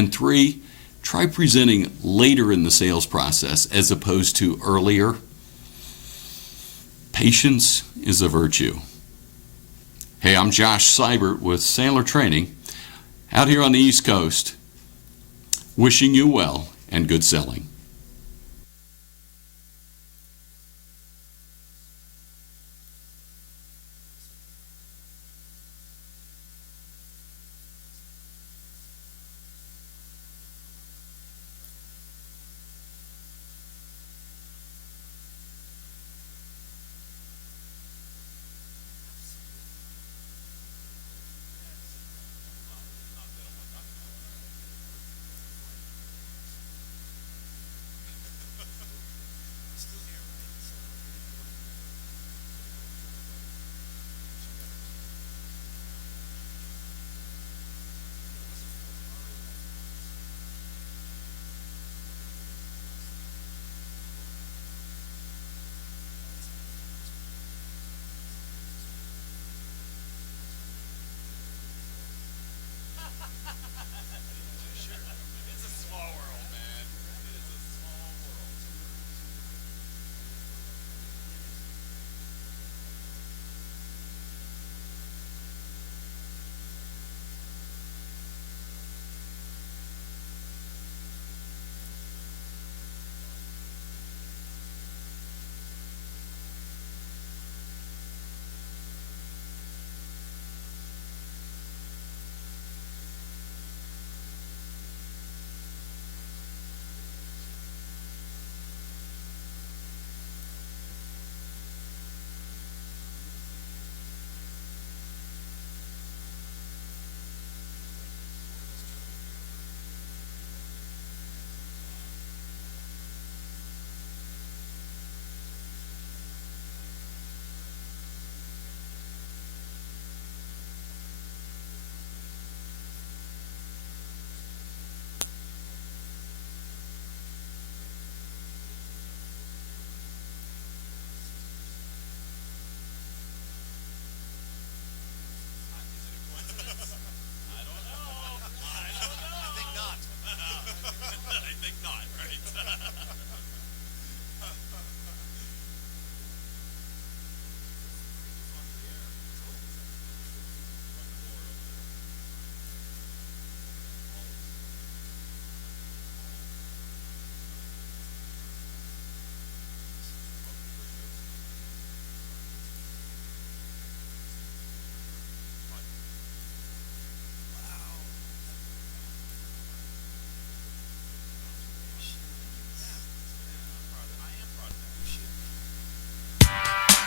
And 3, try presenting later in the sales process as opposed to earlier. Patience is a virtue. Hey, I'm Josh Seibert with Sandler Training out here on the East Coast, wishing you well and good selling.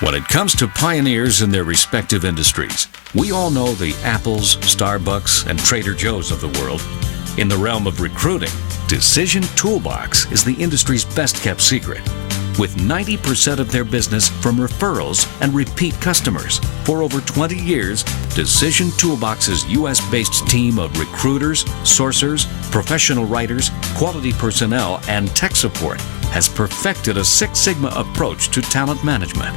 When it comes to pioneers in their respective industries, we all know the Apples, Starbucks, and Trader Joe's of the world. In the realm of recruiting, Decision Toolbox is the industry's best-kept secret. With 90% of their business from referrals and repeat customers. For over 20 years, Decision Toolbox's U.S.-based team of recruiters, sourcers, professional writers, quality personnel, and tech support has perfected a Six Sigma approach to talent management.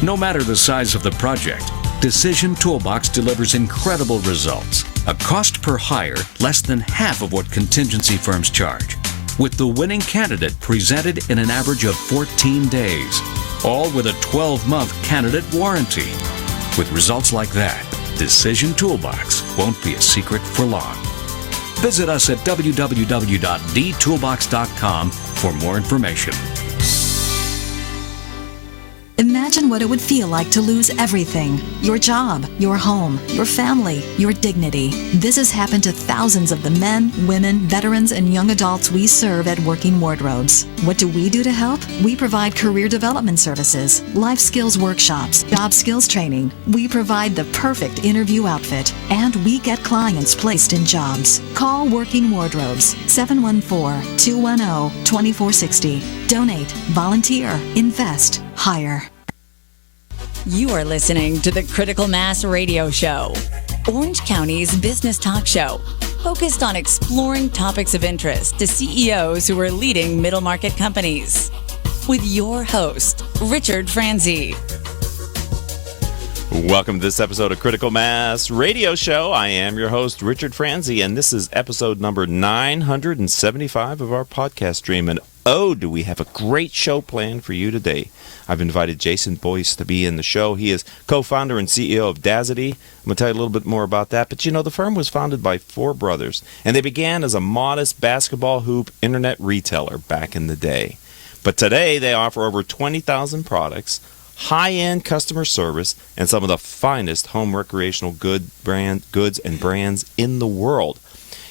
No matter the size of the project, Decision Toolbox delivers incredible results. A cost per hire less than half of what contingency firms charge, with the winning candidate presented in an average of 14 days, all with a 12-month candidate warranty. With results like that, Decision Toolbox won't be a secret for long. Visit us at www.dtoolbox.com for more information. Imagine what it would feel like to lose everything. Your job, your home, your family, your dignity. This has happened to thousands of the men, women, veterans, and young adults we serve at Working Wardrobes. What do we do to help? We provide career development services, life skills workshops, job skills training. We provide the perfect interview outfit, and we get clients placed in jobs. Call Working Wardrobes, 714-210-2460. Donate, volunteer, invest, hire. You are listening to the Critical Mass Radio Show, Orange County's business talk show, focused on exploring topics of interest to CEOs who are leading middle market companies. With your host, Richard Franzi. Welcome to this episode of Critical Mass Radio Show. I am your host, Richard Franzi, and this is episode number 975 of our podcast stream. And oh, do we have a great show planned for you today. I've invited Jason Boyce to be in the show. He is co-founder and CEO of Dazadi. I'm going to tell you a little bit more about that. But, the firm was founded by four brothers, and they began as a modest basketball hoop internet retailer back in the day. But today, they offer over 20,000 products, high-end customer service, and some of the finest home recreational goods and brands in the world.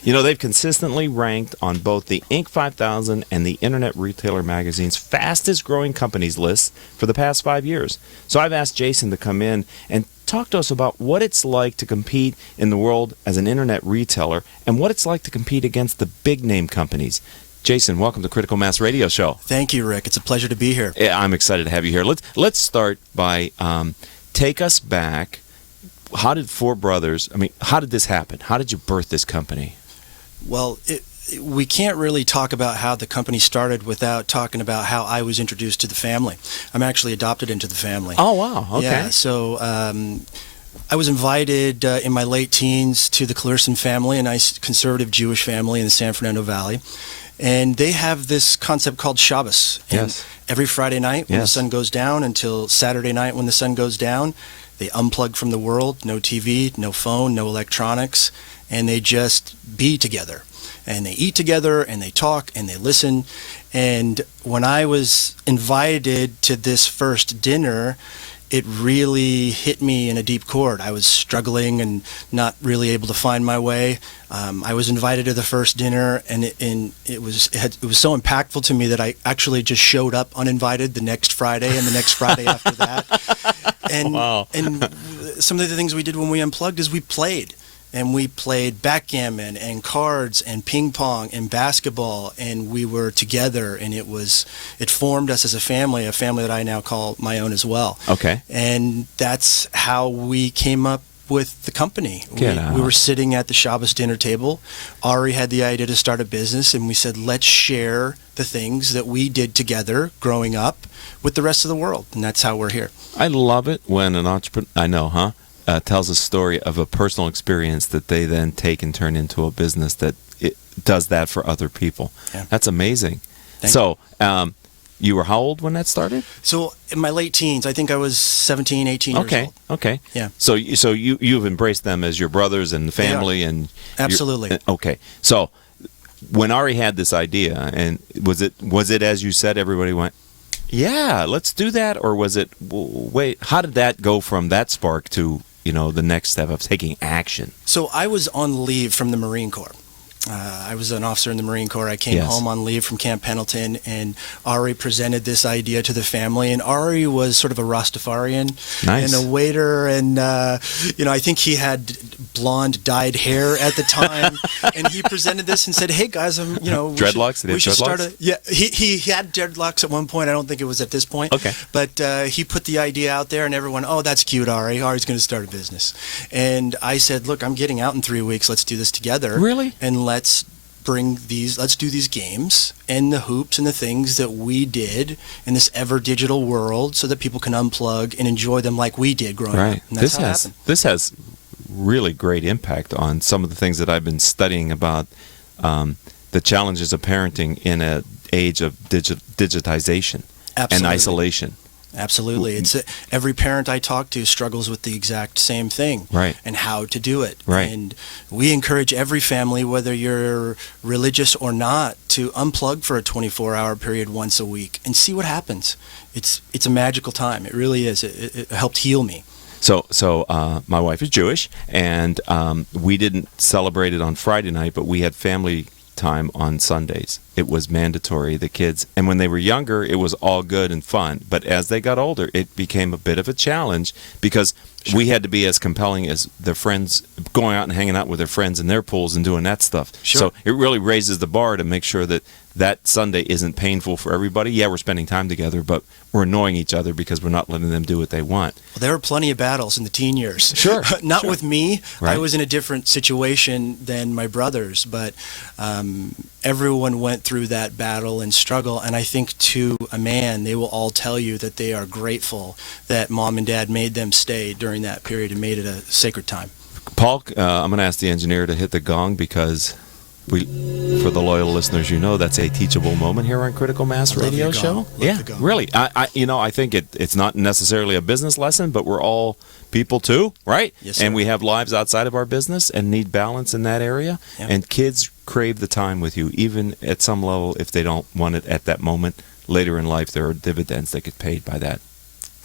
They've consistently ranked on both the Inc. 5000 and the Internet Retailer Magazine's fastest-growing companies list for the past 5 years. So I've asked Jason to come in and talk to us about what it's like to compete in the world as an Internet retailer and what it's like to compete against the big-name companies. Jason, welcome to Critical Mass Radio Show. Thank you, Rick. It's a pleasure to be here. Yeah, I'm excited to have you here. Let's start by take us back. How did four brothers, how did this happen? How did you birth this company? Well, we can't really talk about how the company started without talking about how I was introduced to the family. I'm actually adopted into the family. Oh, wow. Okay. Yeah, so I was invited in my late teens to the Clearson family, a nice conservative Jewish family in the San Fernando Valley. And they have this concept called Shabbos. And yes. Every Friday night when yes. the sun goes down until Saturday night when the sun goes down, they unplug from the world, no TV, no phone, no electronics, and they just be together. And they eat together, and they talk, and they listen. And when I was invited to this first dinner, it really hit me in a deep chord. I was struggling and not really able to find my way. I was invited to the first dinner, and it was so impactful to me that I actually just showed up uninvited the next Friday and the next Friday after that. And, wow. And some of the things we did when we unplugged is we played. And we played backgammon and cards and ping pong and basketball, and we were together, and it formed us as a family that I now call my own as well. Okay. And that's how we came up with the company. We were sitting at the Shabbos dinner table. Ari had the idea to start a business, and we said, let's share the things that we did together growing up with the rest of the world, and that's how we're here. I love it when an entrepreneur, tells a story of a personal experience that they then take and turn into a business that it does that for other people. Yeah. That's amazing. Thank so, you were how old when that started? So in my late teens, I think I was 17, 18 years old. Okay. Yeah. So you've embraced them as your brothers and family, and absolutely. Okay. So when Ari had this idea, and was it as you said, everybody went, yeah, let's do that, or was it? Wait, how did that go from that spark to the next step of taking action? So I was on leave from the Marine Corps. I was an officer in the Marine Corps. I came home on leave from Camp Pendleton, and Ari presented this idea to the family. And Ari was sort of a Rastafarian nice. And a waiter, and I think he had blonde dyed hair at the time. And he presented this and said, "Hey guys, dreadlocks. We should start a He had dreadlocks at one point. I don't think it was at this point. Okay. But he put the idea out there, and everyone, oh, that's cute, Ari. Ari's going to start a business. And I said, look, I'm getting out in 3 weeks. Let's do this together. Really? And let's do these games and the hoops and the things that we did in this ever digital world so that people can unplug and enjoy them like we did growing up. And that's how it happened. This has really great impact on some of the things that I've been studying about the challenges of parenting in an age of digitization and isolation. Absolutely. It's every parent I talk to struggles with the exact same thing, right? And how to do it. Right. And we encourage every family, whether you're religious or not, to unplug for a 24-hour period once a week and see what happens. It's a magical time. It really is. It helped heal me. So my wife is Jewish, and we didn't celebrate it on Friday night, but we had family time on Sundays. It was mandatory, the kids. And when they were younger, it was all good and fun. But as they got older, it became a bit of a challenge because we had to be as compelling as their friends, going out and hanging out with their friends in their pools and doing that stuff. Sure. So it really raises the bar to make sure that that Sunday isn't painful for everybody. Yeah, we're spending time together, but we're annoying each other because we're not letting them do what they want. Well, there were plenty of battles in the teen years. Sure. Not sure. with me. Right. I was in a different situation than my brothers, but everyone went through that battle and struggle. And I think to a man, they will all tell you that they are grateful that mom and dad made them stay during that period and made it a sacred time. Paul, I'm going to ask the engineer to hit the gong because for the loyal listeners, that's a teachable moment here on Critical Mass Radio Show. Yeah, really. I think it's not necessarily a business lesson, but we're all people too, right? Yes, sir. And we have lives outside of our business and need balance in that area. Yeah. And kids crave the time with you, even at some level, if they don't want it at that moment. Later in life, there are dividends that get paid by that.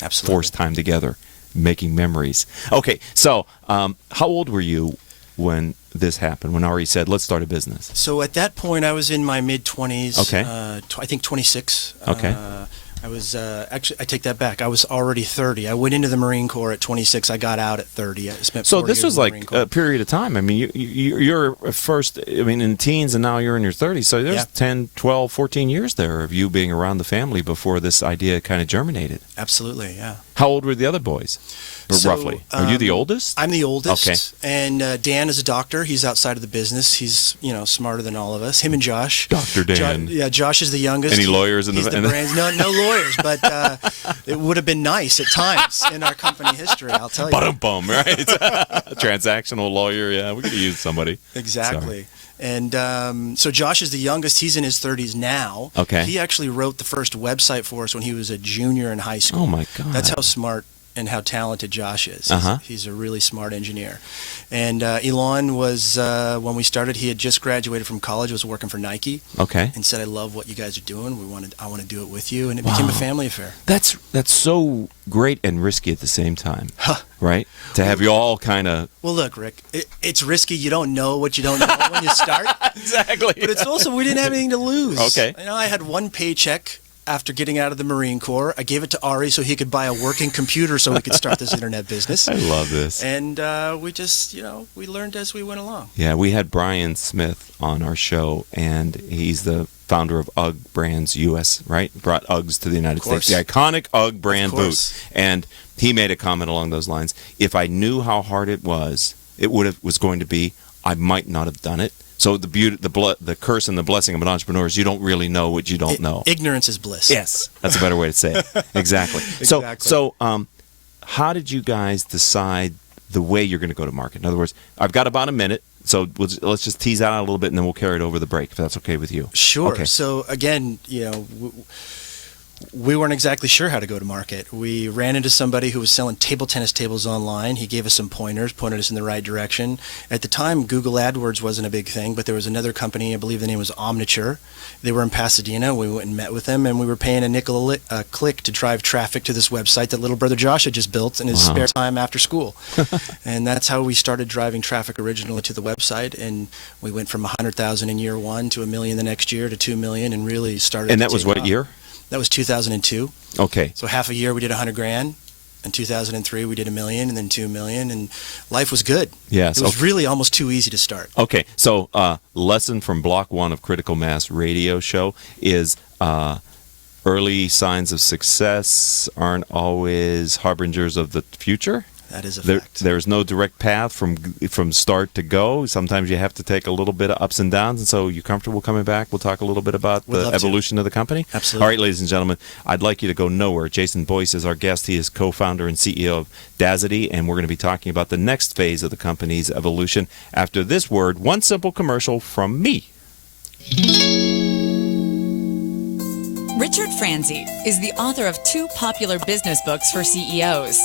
Absolutely. Forced time together, making memories. Okay, so how old were you when this happened, when Ari said, let's start a business? So at that point, I was in my mid-20s. Okay. I think 26. Okay. I was actually, I take that back. I was already 30. I went into the Marine Corps at 26. I got out at 30. I spent 4 So years this was in the like Marine Corps. a period of time. I mean, you're first, in teens, and now you're in your 30s. So there's 10, 12, 14 years there of you being around the family before this idea kind of germinated. Absolutely, yeah. How old were the other boys, So, roughly? Are you the oldest? I'm the oldest. Okay. And Dan is a doctor. He's outside of the business. He's, smarter than all of us. Him and Josh. Dr. Dan. Josh is the youngest. Any lawyers in He's the... the brains. No lawyers, but it would have been nice at times in our company history, I'll tell you. Ba-dum-bum, right? Transactional lawyer, yeah. We could use somebody. Exactly. And so Josh is the youngest. He's in his 30s now. Okay. He actually wrote the first website for us when he was a junior in high school. Oh, my God. That's how smart and how talented Josh is. He's a really smart engineer. And Elon was, when we started, he had just graduated from college, was working for Nike. Okay. And said, I love what you guys are doing. I want to do it with you. And it became a family affair. That's so great and risky at the same time, right? To have you all kind of... Well, look, Rick, it's risky. You don't know what you don't know when you start. Exactly. But it's also, we didn't have anything to lose. Okay. I had one paycheck after getting out of the Marine Corps. I gave it to Ari so he could buy a working computer so we could start this internet business. I love this. And we just, we learned as we went along. Yeah, we had Brian Smith on our show, and he's the founder of UGG Brands US, right? Brought Uggs to the United States. The iconic UGG brand boot. And he made a comment along those lines. If I knew how hard it was going to be, I might not have done it. So the beauty, the curse and the blessing of an entrepreneur is you don't really know what you don't know. Ignorance is bliss. Yes, that's a better way to say it. Exactly. So how did you guys decide the way you're going to go to market? In other words, I've got about a minute, so let's just tease out a little bit, and then we'll carry it over the break, if that's okay with you. Sure. Okay. So again, we weren't exactly sure how to go to market. We ran into somebody who was selling table tennis tables online. He gave us some pointers, pointed us in the right direction. At the time, Google AdWords wasn't a big thing, but there was another company, I believe the name was Omniture. They were in Pasadena. We went and met with them, and we were paying a nickel a click to drive traffic to this website that little brother Josh had just built in his spare time after school. And that's how we started driving traffic originally to the website, and we went from 100,000 in year one to $1 million the next year to $2 million, and really started. And that was what year? That was 2002. Okay. So half a year we did $100,000. In 2003 we did $1 million, and then $2 million, and life was good. Yes. It was really almost too easy to start. Okay. So lesson from Block 1 of Critical Mass Radio Show is early signs of success aren't always harbingers of the future. That is a fact. There's no direct path from start to go. Sometimes you have to take a little bit of ups and downs, and so you're comfortable coming back. We'll talk a little bit about the evolution of the company. Absolutely. All right, ladies and gentlemen, I'd like you to go nowhere. Jason Boyce is our guest. He is co-founder and CEO of Dazadi, and we're going to be talking about the next phase of the company's evolution after this word, one simple commercial from me. Richard Franzi is the author of 2 popular business books for CEOs.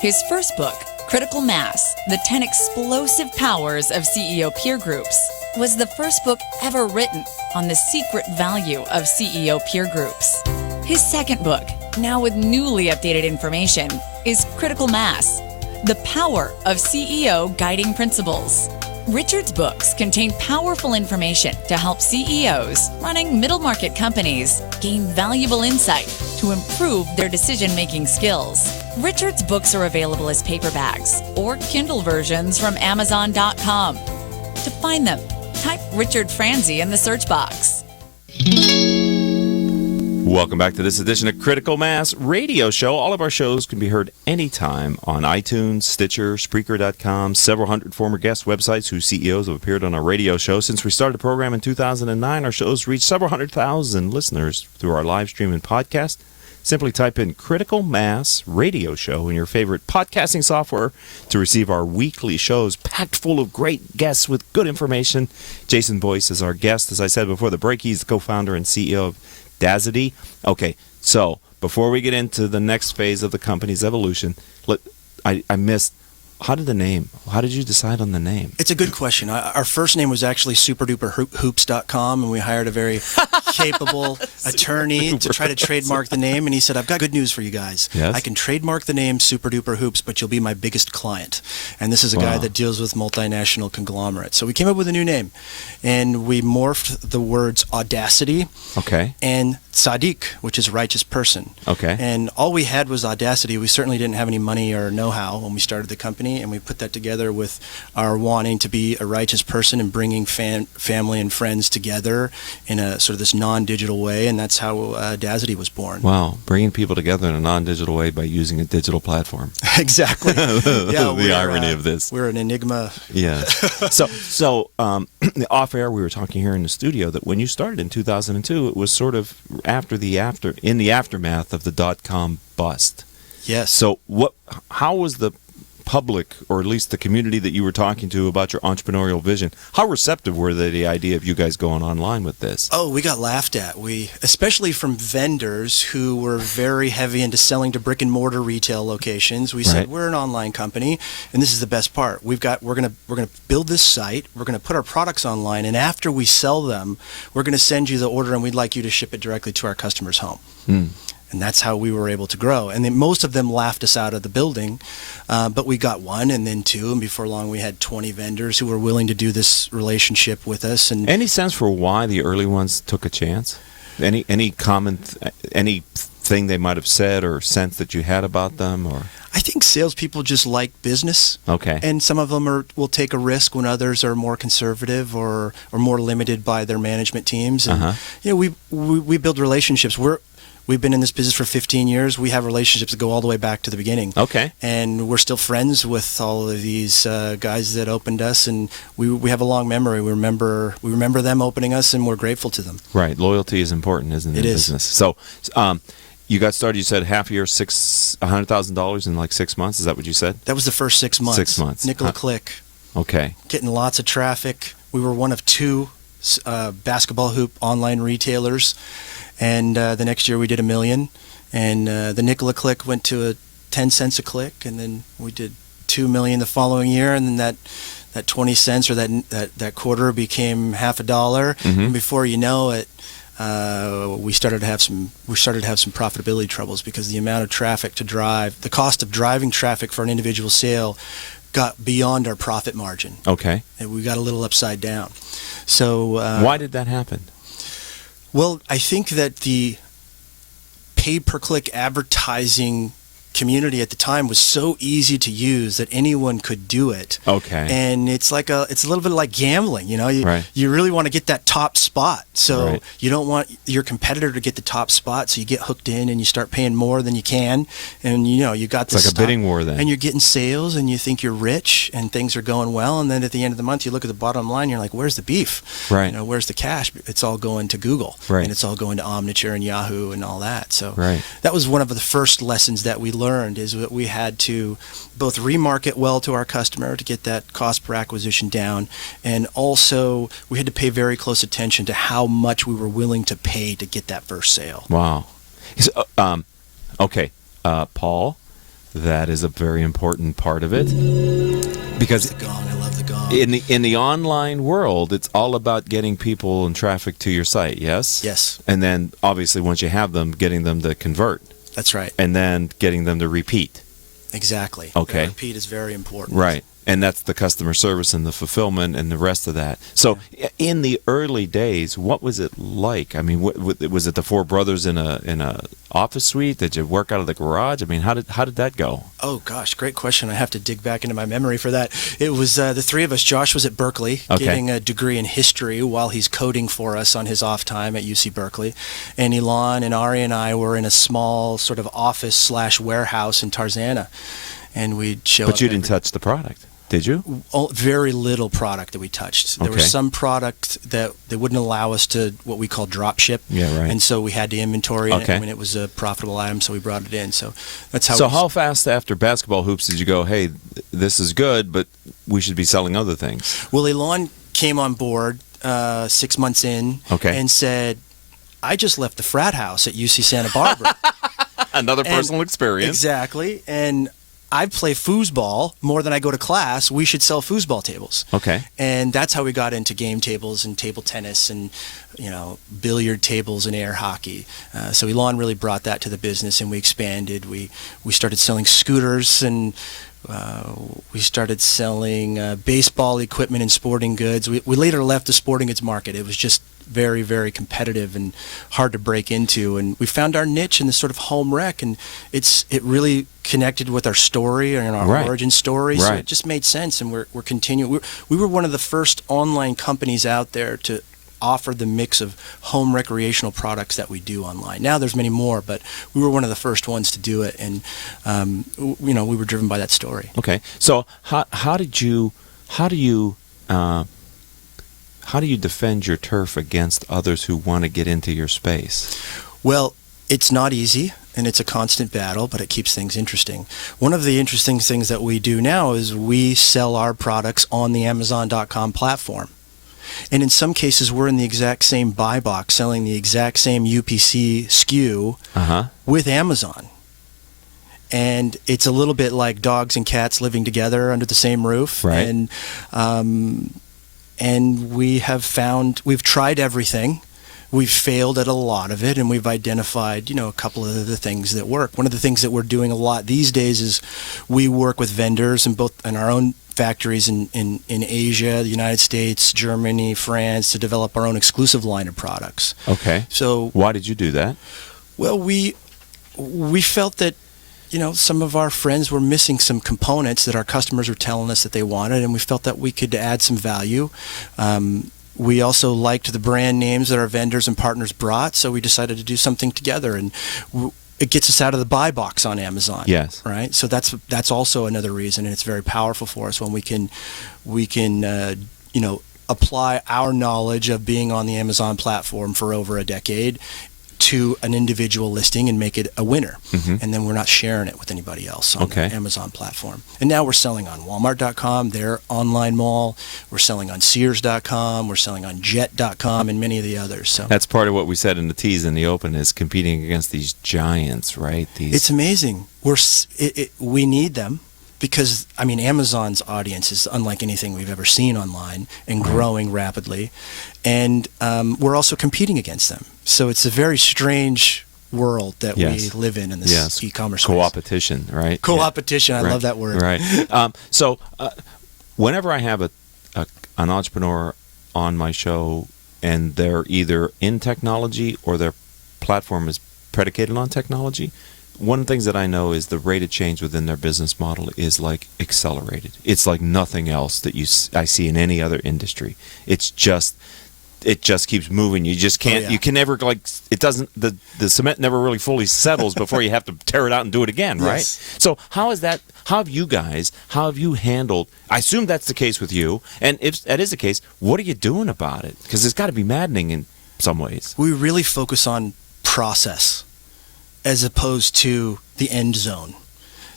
His first book, Critical Mass, The 10 Explosive Powers of CEO Peer Groups, was the first book ever written on the secret value of CEO peer groups. His second book, now with newly updated information, is Critical Mass, The Power of CEO Guiding Principles. Richard's books contain powerful information to help CEOs running middle market companies gain valuable insight to improve their decision-making skills. Richard's books are available as paperbacks or Kindle versions from Amazon.com. To find them, type Richard Franzi in the search box. Welcome back to this edition of Critical Mass Radio Show. All of our shows can be heard anytime on iTunes, Stitcher, Spreaker.com, several hundred former guest websites whose CEOs have appeared on our radio show. Since we started the program in 2009, our shows reached several 100,000 listeners through our live stream and podcast. Simply type in Critical Mass Radio Show in your favorite podcasting software to receive our weekly shows packed full of great guests with good information. Jason Boyce is our guest. As I said before the break, he's the co-founder and CEO of Dazadi. Okay, so before we get into the next phase of the company's evolution, I missed, how did you decide on the name? It's a good question. Our first name was actually superduperhoops.com, and we hired a very capable attorney to try to trademark the name, and he said, I've got good news for you guys. Yes? I can trademark the name Super Duper Hoops, but you'll be my biggest client. And this is a guy that deals with multinational conglomerates. So we came up with a new name, and we morphed the words audacity and tzaddik, which is righteous person. Okay. And all we had was audacity. We certainly didn't have any money or know-how when we started the company, and we put that together with our wanting to be a righteous person and bringing family and friends together in a sort of this non-digital way, and that's how Dazadi was born. Wow, bringing people together in a non-digital way by using a digital platform. Exactly. The irony of this. We're an enigma. Yeah. So off air, we were talking here in the studio that when you started in 2002, it was sort of in the aftermath of the .com bust. Yes. So how was the public, or at least the community that you were talking to about your entrepreneurial vision, how receptive were they to the idea of you guys going online with this? Oh, we got laughed at. Especially from vendors who were very heavy into selling to brick and mortar retail locations. We said, we're an online company, and this is the best part. We're gonna build this site, we're gonna put our products online, and after we sell them, we're gonna send you the order, and we'd like you to ship it directly to our customer's home. And that's how we were able to grow. And then most of them laughed us out of the building, but we got one and then two, and before long we had 20 vendors who were willing to do this relationship with us. And any sense for why the early ones took a chance? Any common anything they might have said or sense that you had about them? Or I think salespeople just like business. Okay. And some of them will take a risk when others are more conservative or more limited by their management teams. And we build relationships. We've been in this business for 15 years. We have relationships that go all the way back to the beginning. Okay. And we're still friends with all of these guys that opened us, and we have a long memory. We remember them opening us, and we're grateful to them. Right. Loyalty is important, isn't it? It in is. Business. So, you got started, you said half a year, $100,000 in like 6 months. Is that what you said? That was the first 6 months. 6 months. Nickel a click. Okay. Getting lots of traffic. We were one of two basketball hoop online retailers. And the next year we did $1 million, and the nickel a click went to 10 cents a click, and then we did $2 million the following year, and then that 20 cents or that quarter became half $1, and before you know it, we started to have some profitability troubles because the amount of traffic to drive, the cost of driving traffic for an individual sale, got beyond our profit margin. Okay. And we got a little upside down. So why did that happen? Well, I think that the pay-per-click advertising community at the time was so easy to use that anyone could do it. Okay. And it's a little bit like gambling, you know. You really want to get that top spot. So you don't want your competitor to get the top spot, so you get hooked in and you start paying more than you can, and you got this. It's like a bidding war then. And you're getting sales and you think you're rich and things are going well, and then at the end of the month you look at the bottom line and you're like, where's the beef? Right. Where's the cash? It's all going to Google. Right. And it's all going to Omniture and Yahoo and all that. So that was one of the first lessons that we learned, is that we had to both remarket well to our customer to get that cost per acquisition down, and also we had to pay very close attention to how much we were willing to pay to get that first sale. Wow. Okay, Paul, that is a very important part of it, because the gong, I love the gong. In the online world, it's all about getting people and traffic to your site. Yes. Yes. And then obviously once you have them, getting them to convert. That's right. And then getting them to repeat. Exactly. Okay. Repeat is very important. Right. And that's the customer service and the fulfillment and the rest of that. So in the early days, what was it like? I mean, was it the four brothers in a office suite? Did you work out of the garage? I mean, how did that go? Oh, gosh, great question. I have to dig back into my memory for that. It was the three of us. Josh was at Berkeley getting a degree in history while he's coding for us on his off time at UC Berkeley. And Elon and Ari and I were in a small sort of office/warehouse in Tarzana. And we'd show up. But you didn't touch the product, did you? Very little product that we touched. There was some product that they wouldn't allow us to what we call drop ship. Yeah, right. And so we had to inventory it when it was a profitable item, so we brought it in. So that's how. So how fast after basketball hoops did you go, hey, this is good, but we should be selling other things? Well, Elon came on board 6 months in and said, I just left the frat house at UC Santa Barbara. Another personal experience. Exactly. And I play foosball more than I go to class. We should sell foosball tables. Okay. And that's how we got into game tables and table tennis and, billiard tables and air hockey. So Elon really brought that to the business, and we expanded. We started selling scooters, and we started selling baseball equipment and sporting goods. We later left the sporting goods market. It was just very, very competitive and hard to break into, and we found our niche in this sort of home rec, and it really connected with our story and our origin story, so it just made sense, and we're continuing. We were one of the first online companies out there to offer the mix of home recreational products that we do online. Now there's many more, but we were one of the first ones to do it, and we were driven by that story. Okay, so how do you defend your turf against others who want to get into your space? Well, it's not easy, and it's a constant battle, but it keeps things interesting. One of the interesting things that we do now is we sell our products on the Amazon.com platform. And in some cases, we're in the exact same buy box, selling the exact same UPC SKU with Amazon. And it's a little bit like dogs and cats living together under the same roof. Right. And we've tried everything. We've failed at a lot of it, and we've identified, a couple of the things that work. One of the things that we're doing a lot these days is we work with vendors in our own factories in Asia, the United States, Germany, France, to develop our own exclusive line of products. Okay. So why did you do that? Well, we felt that some of our friends were missing some components that our customers were telling us that they wanted, and we felt that we could add some value. We also liked the brand names that our vendors and partners brought, so we decided to do something together, and it gets us out of the buy box on Amazon. Yes. Right? So that's also another reason, and it's very powerful for us when we can apply our knowledge of being on the Amazon platform for over a decade to an individual listing and make it a winner. Mm-hmm. And then we're not sharing it with anybody else on the Amazon platform. And now we're selling on Walmart.com, their online mall. We're selling on Sears.com. We're selling on Jet.com and many of the others. So that's part of what we said in the tease in the open, is competing against these giants, right? It's amazing. We need them. Because, Amazon's audience is unlike anything we've ever seen online and growing rapidly. And we're also competing against them. So it's a very strange world that we live in this e-commerce space. Co-opetition, right? Co-opetition, I love that word. Right. So whenever I have an entrepreneur on my show and they're either in technology or their platform is predicated on technology, one of the things that I know is the rate of change within their business model is like accelerated. It's like nothing else that I see in any other industry. It just keeps moving. You just can't. You can never it doesn't. The cement never really fully settles before you have to tear it out and do it again, right? Yes. So how is that? How have you handled? I assume that's the case with you. And if that is the case, what are you doing about it? Because it's got to be maddening in some ways. We really focus on process as opposed to the end zone.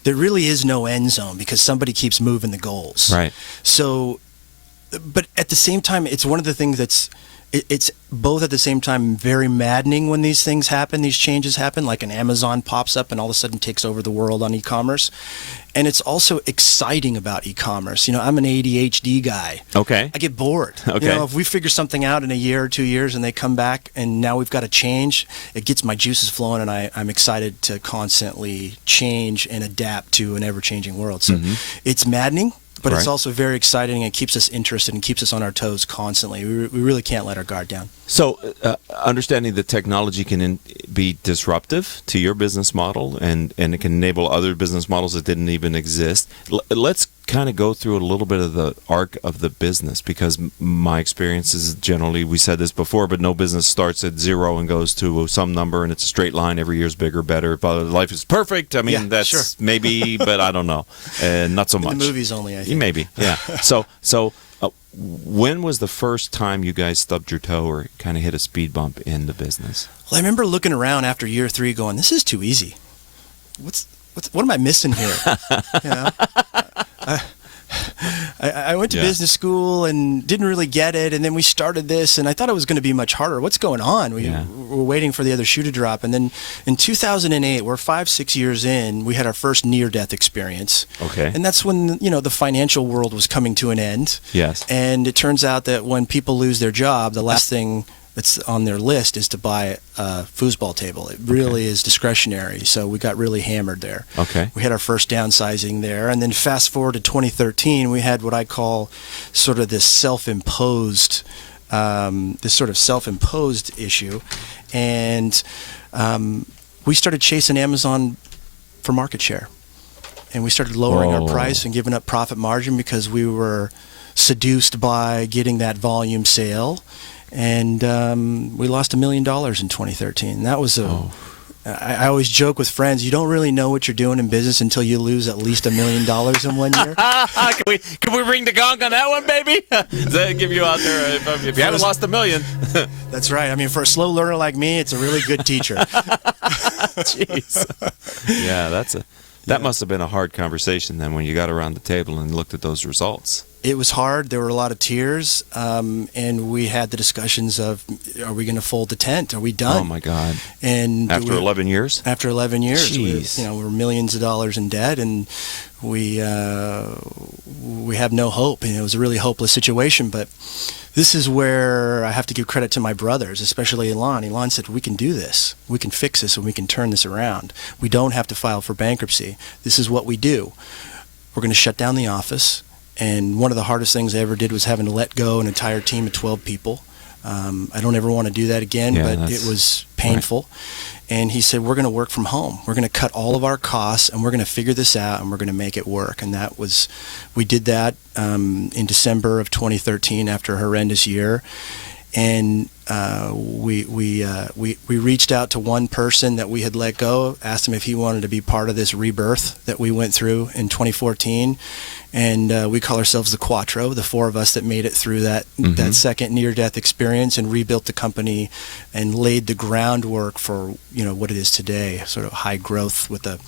There really is no end zone because somebody keeps moving the goals. Right. So, but at the same time, it's one of the things it's both at the same time very maddening when these things happen, these changes happen, like an Amazon pops up and all of a sudden takes over the world on e-commerce. And it's also exciting about e-commerce. I'm an ADHD guy. Okay. I get bored. Okay. If we figure something out in a year or 2 years and they come back and now we've got to change, it gets my juices flowing, and I'm excited to constantly change and adapt to an ever-changing world. So it's maddening. but Right. it's also very exciting and keeps us interested and keeps us on our toes constantly. We really can't let our guard down. So, understanding that technology can be disruptive to your business model, and it can enable other business models that didn't even exist. Let's kind of go through a little bit of the arc of the business, because my experience is generally, we said this before, but no business starts at zero and goes to some number and it's a straight line. Every year's bigger, better. Life is perfect. I mean, Yeah, that's sure. maybe, but I don't know. Not so much. In the movies only, I think. Maybe, yeah. So when was the first time you guys stubbed your toe or kind of hit a speed bump in the business? Well, I remember looking around after year 3 going, this is too easy. What am I missing here? You know? I went to business school and didn't really get it, and then we started this, and I thought it was going to be much harder. What's going on? We were waiting for the other shoe to drop, and then in 2008, we're 5-6 years in, we had our first near-death experience. Okay. And that's when, the financial world was coming to an end. Yes. And it turns out that when people lose their job, the last thing that's on their list is to buy a foosball table. It really is discretionary, so we got really hammered there. Okay. We had our first downsizing there, and then fast forward to 2013, we had what I call sort of this self-imposed issue, and we started chasing Amazon for market share, and we started lowering our price and giving up profit margin because we were seduced by getting that volume sale. And we lost $1 million in 2013. That was I always joke with friends, you don't really know what you're doing in business until you lose at least $1 million in 1 year. Can we ring the gong on that one, baby? Does that give you out there if you haven't lost $1 million? That's right. I mean, for a slow learner like me, it's a really good teacher. Jeez. Yeah, that must have been a hard conversation then when you got around the table and looked at those results. It was hard. There were a lot of tears, and we had the discussions of, are we going to fold the tent? Are we done? Oh, my God. And After 11 years? After 11 years. Jeez. We're millions of dollars in debt, and we have no hope. And it was a really hopeless situation, but this is where I have to give credit to my brothers, especially Elon. Elon said, we can do this. We can fix this, and we can turn this around. We don't have to file for bankruptcy. This is what we do. We're going to shut down the office. And one of the hardest things I ever did was having to let go an entire team of 12 people. I don't ever want to do that again, but it was painful. Right. And he said, we're going to work from home. We're going to cut all of our costs, and we're going to figure this out, and we're going to make it work. And we did that in December of 2013 after a horrendous year. And we reached out to one person that we had let go, asked him if he wanted to be part of this rebirth that we went through in 2014. And we call ourselves the Quattro, the 4 of us that made it through that second near-death experience and rebuilt the company and laid the groundwork for what it is today, sort of high growth with a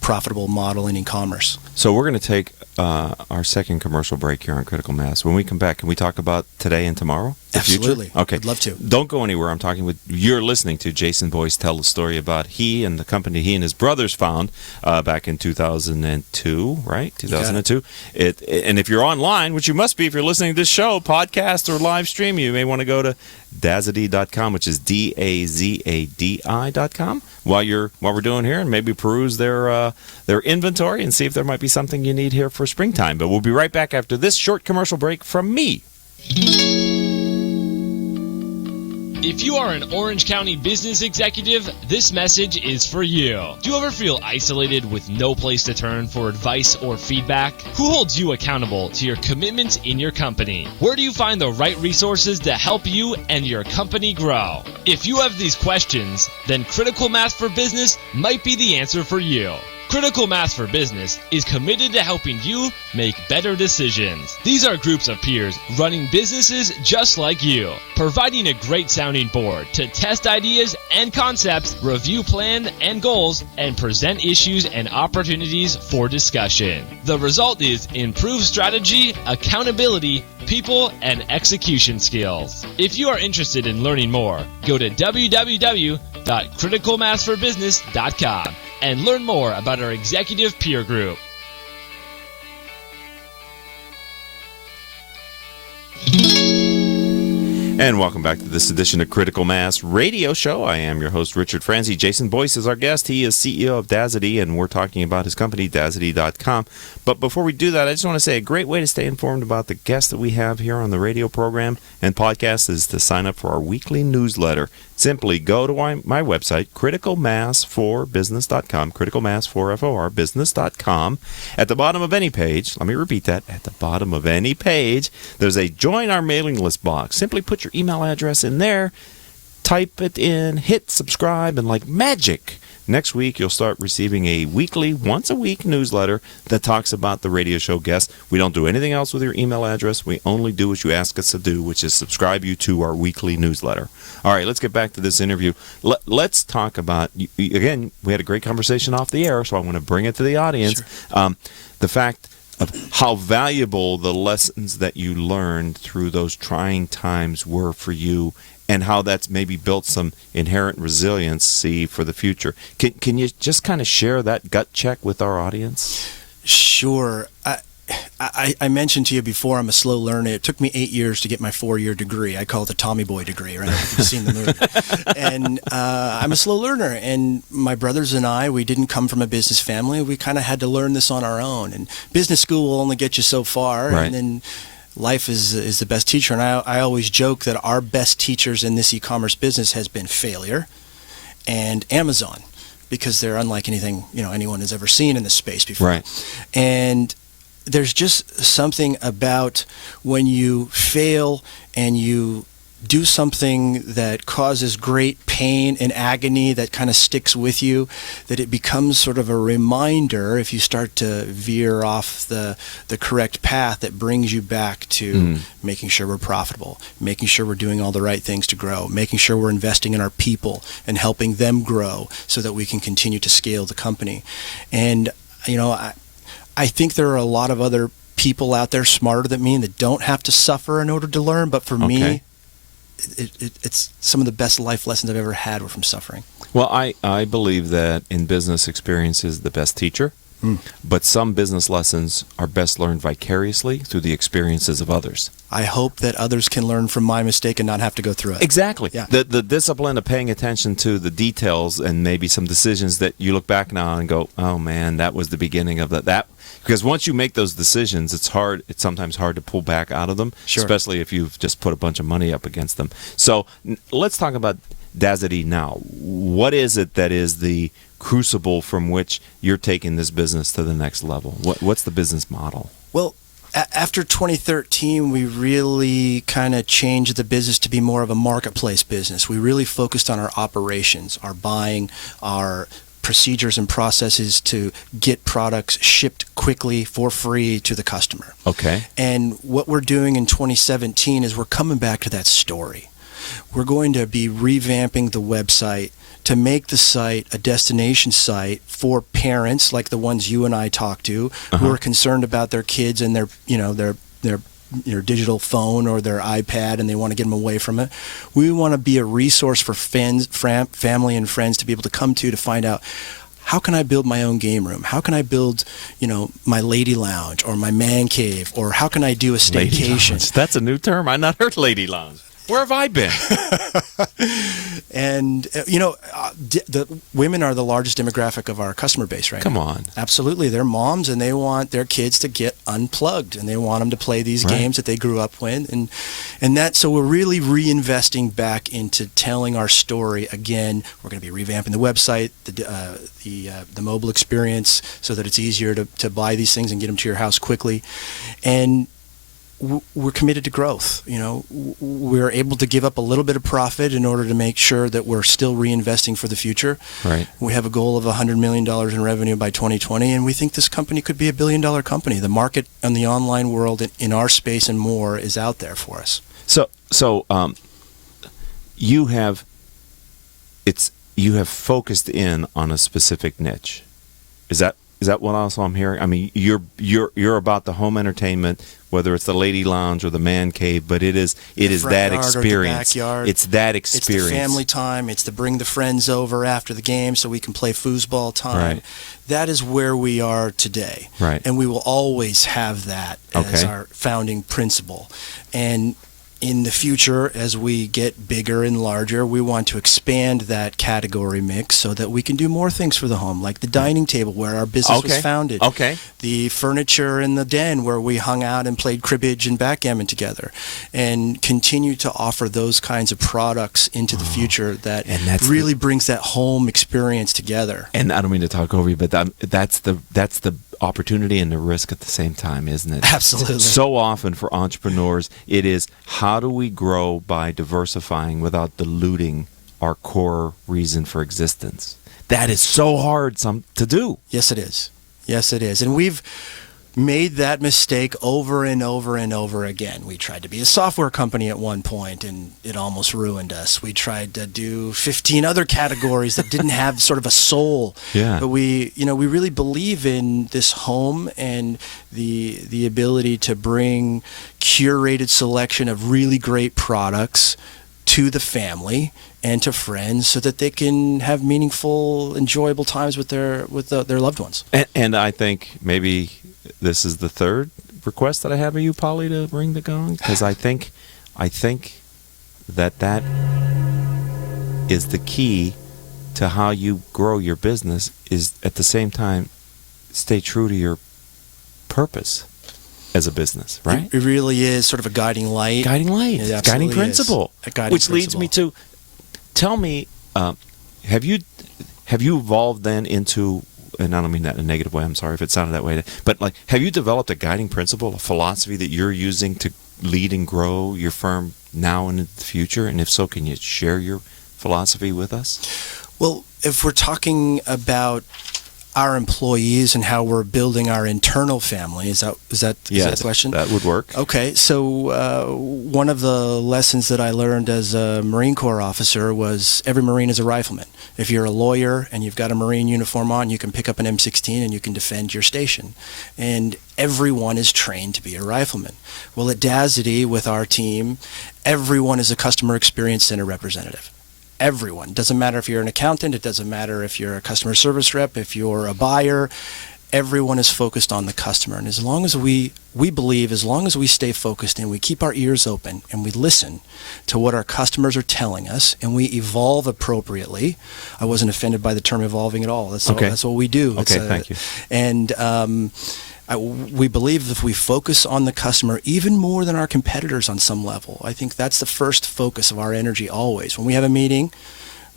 profitable model in e-commerce. So we're going to take our second commercial break here on Critical Mass. When we come back, can we talk about today and tomorrow? Absolutely. Future? Okay. I'd love to. Don't go anywhere. You're listening to Jason Boyce tell the story about he and the company he and his brothers found back in 2002, right? 2002. And if you're online, which you must be if you're listening to this show, podcast or live stream, you may want to go to Dazadi.com, which is DAZADI.com while we're doing here, and maybe peruse their inventory and see if there might be something you need here for springtime. But we'll be right back after this short commercial break from me. If you are an Orange County business executive, this message is for you. Do you ever feel isolated with no place to turn for advice or feedback? Who holds you accountable to your commitments in your company? Where do you find the right resources to help you and your company grow? If you have these questions, then Critical Mass for Business might be the answer for you. Critical Mass for Business is committed to helping you make better decisions. These are groups of peers running businesses just like you, providing a great sounding board to test ideas and concepts, review plans and goals, and present issues and opportunities for discussion. The result is improved strategy, accountability, people, and execution skills. If you are interested in learning more, go to www.criticalmassforbusiness.com and learn more about our executive peer group. And welcome back to this edition of Critical Mass Radio Show. I am your host, Richard Franzi. Jason Boyce is our guest. He is CEO of Dazadi, and we're talking about his company, Dazadi.com. But before we do that, I just want to say a great way to stay informed about the guests that we have here on the radio program and podcast is to sign up for our weekly newsletter. Simply go to my website, criticalmass4business.com, criticalmass4business.com. At the bottom of any page, let me repeat that, at the bottom of any page, there's a Join Our Mailing List box. Simply put your email address in there, type it in, hit subscribe, and like magic, next week you'll start receiving a weekly, once-a-week newsletter that talks about the radio show guests. We don't do anything else with your email address. We only do what you ask us to do, which is subscribe you to our weekly newsletter. All right, let's get back to this interview. Let's talk about, again, we had a great conversation off the air, so I want to bring it to the audience. Sure. The fact of how valuable the lessons that you learned through those trying times were for you, and how that's maybe built some inherent resiliency for the future. Can you just kind of share that gut check with our audience? Sure. I mentioned to you before, I'm a slow learner. It took me 8 years to get my 4-year degree. I call it the Tommy Boy degree, right? If you've seen the movie. And I'm a slow learner. And my brothers and I, we didn't come from a business family. We kind of had to learn this on our own. And business school will only get you so far. Right. And then life is the best teacher. And I always joke that our best teachers in this e-commerce business has been failure and Amazon, because they're unlike anything anyone has ever seen in this space before. Right. And there's just something about when you fail and you do something that causes great pain and agony that kind of sticks with you, that it becomes sort of a reminder, if you start to veer off the correct path, that brings you back to making sure we're profitable, making sure we're doing all the right things to grow, making sure we're investing in our people and helping them grow so that we can continue to scale the company. And I think there are a lot of other people out there smarter than me that don't have to suffer in order to learn. But for me, it's some of the best life lessons I've ever had were from suffering. Well, I believe that in business, experience is the best teacher. But some business lessons are best learned vicariously through the experiences of others. I hope that others can learn from my mistake and not have to go through it. Exactly. Yeah. The discipline of paying attention to the details and maybe some decisions that you look back now and go, oh man, that was the beginning of that. Because once you make those decisions, it's sometimes hard to pull back out of them, Sure. especially if you've just put a bunch of money up against them. So let's talk about Dazadi now. What is it that is the crucible from which you're taking this business to the next level? What's the business model? Well, after 2013, we really kind of changed the business to be more of a marketplace business. We really focused on our operations, our buying, our procedures and processes to get products shipped quickly for free to the customer. Okay. And what we're doing in 2017 is we're coming back to that story. We're going to be revamping the website to make the site a destination site for parents like the ones you and I talk to, who are concerned about their kids and their digital phone or their iPad, and they want to get them away from it. We want to be a resource for family and friends to be able to come to find out, how can I build my own game room? How can I build, my lady lounge or my man cave, or how can I do a staycation? That's a new term. I've not heard lady lounge. Where have I been? And, the women are the largest demographic of our customer base right now. Come on. Absolutely. They're moms, and they want their kids to get unplugged, and they want them to play these games that they grew up with. So we're really reinvesting back into telling our story again. We're going to be revamping the website, the mobile experience, so that it's easier to buy these things and get them to your house quickly. And we're committed to growth. We're able to give up a little bit of profit in order to make sure that we're still reinvesting for the future. Right. We have a goal of $100 million in revenue by 2020, and we think this company could be $1 billion company. The market and the online world in our space and more is out there for us. So you have focused in on a specific niche. Is that what also I'm hearing? I mean, you're about the home entertainment, whether it's the lady lounge or the man cave, but it is that experience. It's that experience. It's the family time. It's to bring the friends over after the game so we can play foosball time. Right. That is where we are today. Right. And we will always have that as our founding principle. And in the future, as we get bigger and larger, we want to expand that category mix so that we can do more things for the home, like the dining table where our business was founded. Okay. The furniture in the den where we hung out and played cribbage and backgammon together, and continue to offer those kinds of products into the future that really brings that home experience together. And I don't mean to talk over you, but that's the opportunity and the risk at the same time, isn't it? Absolutely. So often for entrepreneurs, it is how do we grow by diversifying without diluting our core reason for existence? That is so hard to do. Yes, it is. Yes, it is. And we've made that mistake over and over and over again. We tried to be a software company at one point, and it almost ruined us. We tried to do 15 other categories that didn't have sort of a soul. Yeah. But we really believe in this home and the ability to bring curated selection of really great products to the family and to friends so that they can have meaningful, enjoyable times with their loved ones. And I think maybe this is the third request that I have of you, Polly, to ring the gong, because I think that is the key to how you grow your business, is at the same time stay true to your purpose as a business, right? It really is sort of a guiding light. Guiding light, It guiding absolutely principle. is. A guiding Which leads principle. me to, tell me, have you evolved then into, and I don't mean that in a negative way, I'm sorry if it sounded that way, but like, have you developed a guiding principle, a philosophy that you're using to lead and grow your firm now and in the future? And if so, can you share your philosophy with us? Well, if we're talking about our employees and how we're building our internal family, is that the question? That would work. Okay, so one of the lessons that I learned as a Marine Corps officer was every Marine is a rifleman. If you're a lawyer and you've got a Marine uniform on, you can pick up an M16 and you can defend your station. And everyone is trained to be a rifleman. Well, at Dazadi, with our team, everyone is a customer experience center representative. Everyone. Doesn't matter if you're an accountant, it doesn't matter if you're a customer service rep, if you're a buyer, everyone is focused on the customer. And as long as we believe, as long as we stay focused and we keep our ears open and we listen to what our customers are telling us and we evolve appropriately. I wasn't offended by the term evolving at all. That's what we do. Okay, thank you. And we believe if we focus on the customer even more than our competitors on some level, I think that's the first focus of our energy always. When we have a meeting,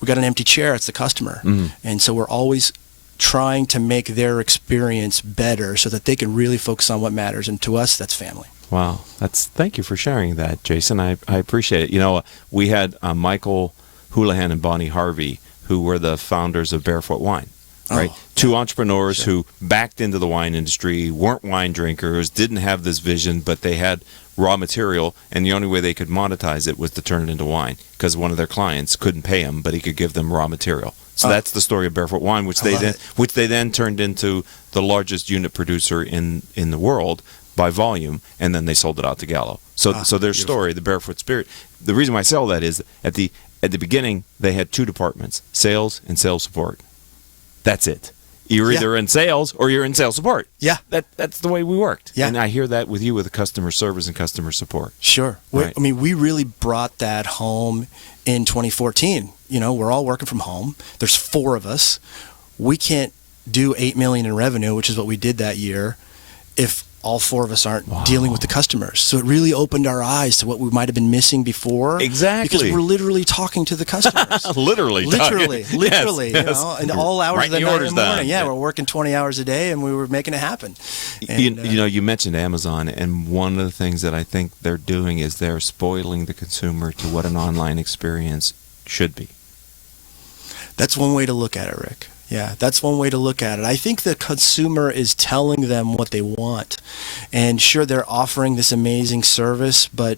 we got an empty chair, it's the customer. Mm-hmm. And so we're always trying to make their experience better so that they can really focus on what matters. And to us, that's family. Wow. Thank you for sharing that, Jason. I appreciate it. You know, we had Michael Houlihan and Bonnie Harvey, who were the founders of Barefoot Wine. Right, two entrepreneurs who backed into the wine industry, weren't wine drinkers, didn't have this vision, but they had raw material, and the only way they could monetize it was to turn it into wine, because one of their clients couldn't pay him, but he could give them raw material. So that's the story of Barefoot Wine, which they then turned into the largest unit producer in the world by volume, and then they sold it out to Gallo. So their story, the Barefoot Spirit. The reason why I say all that is at the beginning they had two departments, sales and sales support. That's it. You're either in sales or you're in sales support. Yeah. That's the way we worked. Yeah. And I hear that with you with the customer service and customer support. Sure. Right. I mean, we really brought that home in 2014. You know, we're all working from home. There's 4 of us. We can't do $8 million in revenue, which is what we did that year, if all 4 of us aren't dealing with the customers. So it really opened our eyes to what we might have been missing before. Exactly. Because we're literally talking to the customers. literally. Yes, you know, and all hours of the night and morning. Yeah, we're working 20 hours a day, and we were making it happen. And, you know, you mentioned Amazon, and one of the things that I think they're doing is they're spoiling the consumer to what an online experience should be. That's one way to look at it, Rick. Yeah, that's one way to look at it. I think the consumer is telling them what they want. And sure, they're offering this amazing service, but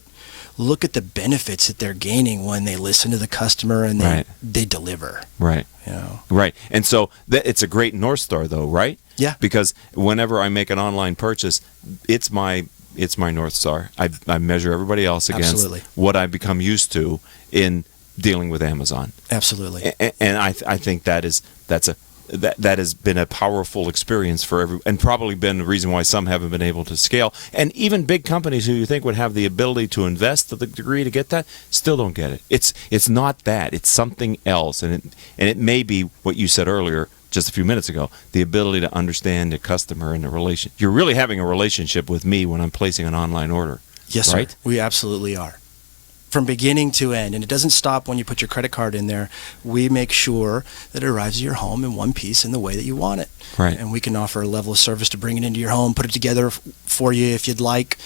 look at the benefits that they're gaining when they listen to the customer and they deliver. Right. You know? Right. And so it's a great North Star, though, right? Yeah. Because whenever I make an online purchase, it's my North Star. I measure everybody else against what I've become used to in dealing with Amazon. Absolutely. And I think that's that has been a powerful experience for every, and probably been the reason why some haven't been able to scale. And even big companies who you think would have the ability to invest to the degree to get that still don't get it. It's not that. It's something else, and it may be what you said earlier, just a few minutes ago, the ability to understand the customer and the relation. You're really having a relationship with me when I'm placing an online order. Yes, right? sir. We absolutely are. From beginning to end. And it doesn't stop when you put your credit card in there. We make sure that it arrives at your home in one piece in the way that you want it. Right. And we can offer a level of service to bring it into your home, put it together for you if you'd like.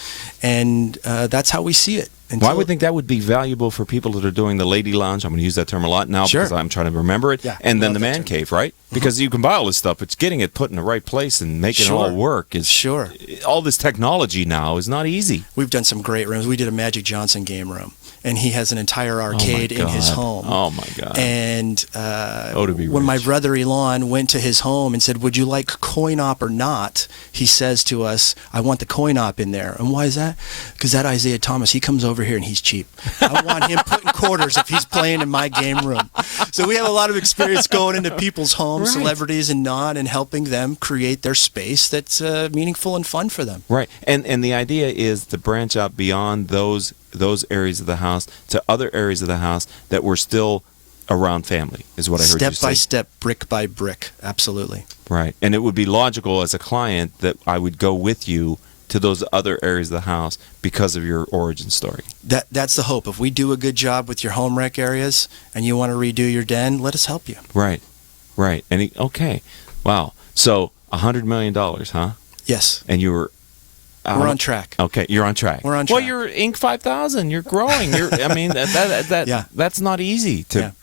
And that's how we see it. Well, I would think that would be valuable for people that are doing the lady lounge. I'm going to use that term a lot now Sure. because I'm trying to remember it. Yeah, and then love the that man term. cave, right? Because you can buy all this stuff, but getting it put in the right place and making it all Sure. work is Sure. All this technology now is not easy. We've done some great rooms. We did a Magic Johnson game room, and he has an entire arcade in his home. Oh my God! And to be when my rich. brother Elon went to his home and said, "Would you like coin op or not?" he says to us, "I want the coin op in there." And why is that? Because that Isaiah Thomas, he comes over here and he's cheap. I want him putting quarters if he's playing in my game room. So we have a lot of experience going into people's homes, Right. celebrities and not, and helping them create their space that's meaningful and fun for them. Right, and the idea is to branch out beyond those areas of the house to other areas of the house that were still around family, is what I heard you say. Step by step, brick by brick. Absolutely. Right, and it would be logical as a client that I would go with you to those other areas of the house because of your origin story. That's the hope. If we do a good job with your home rec areas and you want to redo your den, let us help you. Right. And okay, wow. So $100 million, huh? Yes. And you were. We're on track. Okay, you're on track. We're on Well, track. you're Inc. 5000. You're growing. I mean, Yeah. that's not easy to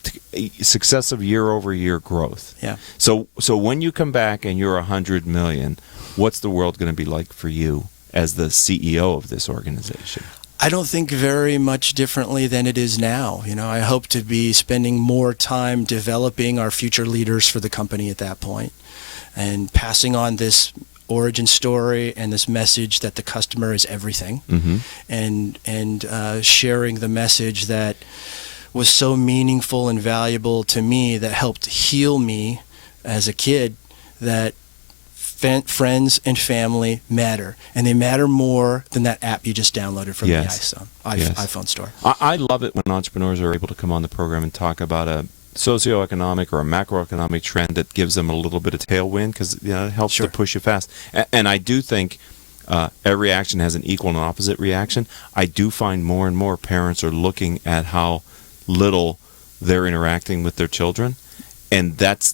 successive year-over-year growth. Yeah. So when you come back and you're $100 million, what's the world going to be like for you as the CEO of this organization? I don't think very much differently than it is now. You know, I hope to be spending more time developing our future leaders for the company at that point and passing on this origin story and this message that the customer is everything, and sharing the message that was so meaningful and valuable to me, that helped heal me as a kid, that friends and family matter, and they matter more than that app you just downloaded from the iPhone store. I love it when entrepreneurs are able to come on the program and talk about a socioeconomic or a macroeconomic trend that gives them a little bit of tailwind, because it helps to push you fast. And I do think every action has an equal and opposite reaction. I do find more and more parents are looking at how little they're interacting with their children, and that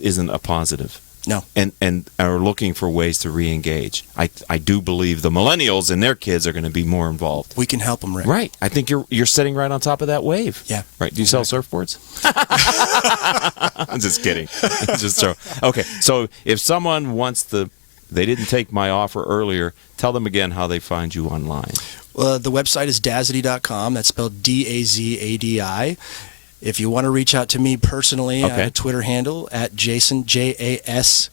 isn't a positive. No. And are looking for ways to re-engage. I do believe the millennials and their kids are going to be more involved. We can help them, Rick. Right. I think you're sitting right on top of that wave. Yeah. Right. Do you sell surfboards? I'm just kidding. Okay. So if someone wants they didn't take my offer earlier, tell them again how they find you online. Well, the website is Dazadi.com. That's spelled Dazadi. If you want to reach out to me personally, I have a Twitter handle at Jason, Jasboyce.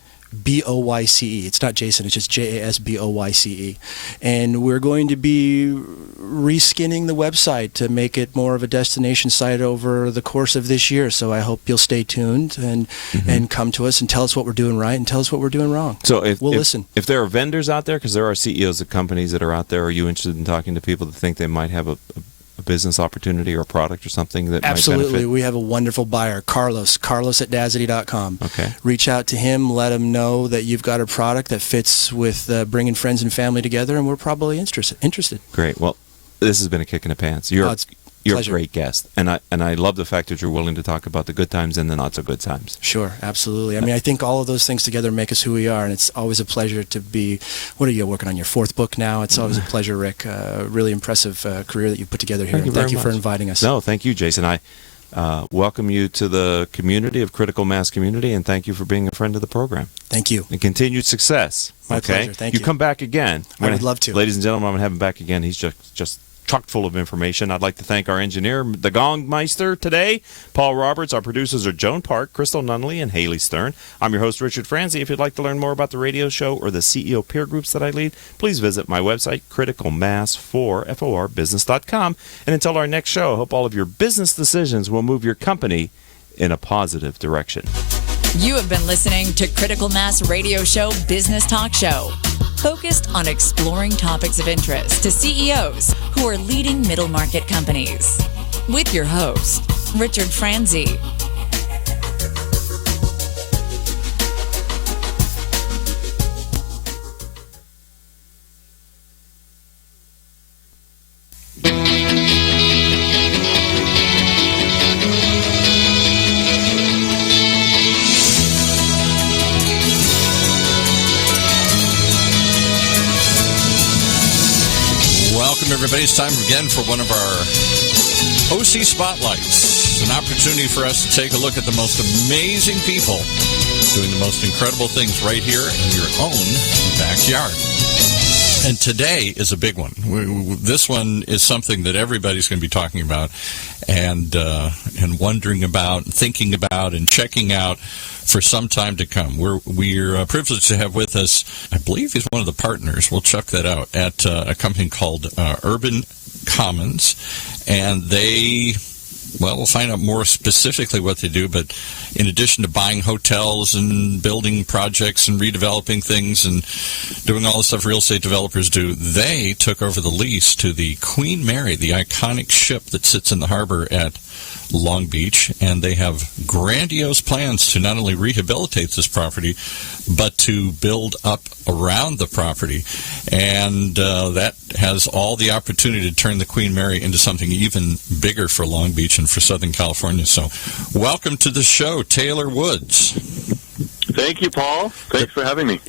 It's not Jason, it's just Jasboyce. And we're going to be reskinning the website to make it more of a destination site over the course of this year. So I hope you'll stay tuned and come to us and tell us what we're doing right and tell us what we're doing wrong. So we'll listen. If there are vendors out there, because there are CEOs of companies that are out there, are you interested in talking to people that think they might have a business opportunity or a product or something that Absolutely. might benefit? We have a wonderful buyer, Carlos at Dazadi.com. Okay. Reach out to him, let him know that you've got a product that fits with bringing friends and family together, and we're probably interested. Great. Well, this has been a kick in the pants. You're a pleasure. great guest, and I love the fact that you're willing to talk about the good times and the not so good times. Sure, absolutely. I mean, I think all of those things together make us who we are, and it's always a pleasure to be. What are you working on, your fourth book now? It's always a pleasure, Rick. Really impressive career that you've put together here. Thank you for inviting us. No, thank you, Jason. I welcome you to the community of Critical Mass Community, and thank you for being a friend of the program. Thank you. And continued success. My pleasure. Thank you. You come back again. I would love to. Ladies and gentlemen, I'm going to have him back again. He's just chock full of information. I'd like to thank our engineer, the Gongmeister, today, Paul Roberts. Our producers are Joan Park, Crystal Nunley, and Haley Stern. I'm your host, Richard Franzi. If you'd like to learn more about the radio show or the CEO peer groups that I lead, please visit my website, criticalmass4business.com. And until our next show, I hope all of your business decisions will move your company in a positive direction. You have been listening to Critical Mass Radio Show Business Talk Show, focused on exploring topics of interest to CEOs who are leading middle market companies. With your host, Richard Franzi. Everybody, it's time again for one of our OC Spotlights. It's an opportunity for us to take a look at the most amazing people doing the most incredible things right here in your own backyard. And today is a big one. This one is something that everybody's going to be talking about and wondering about, and thinking about, and checking out for some time to come. We're privileged to have with us, I believe he's one of the partners, we'll check that out, at a company called Urban Commons. And they, well, we'll find out more specifically what they do, but in addition to buying hotels and building projects and redeveloping things and doing all the stuff real estate developers do, they took over the lease to the Queen Mary, the iconic ship that sits in the harbor at Long Beach, and they have grandiose plans to not only rehabilitate this property, but to build up around the property. And that has all the opportunity to turn the Queen Mary into something even bigger for Long Beach and for Southern California. So welcome to the show, Taylor Woods. Thank you, Paul. Thanks for having me.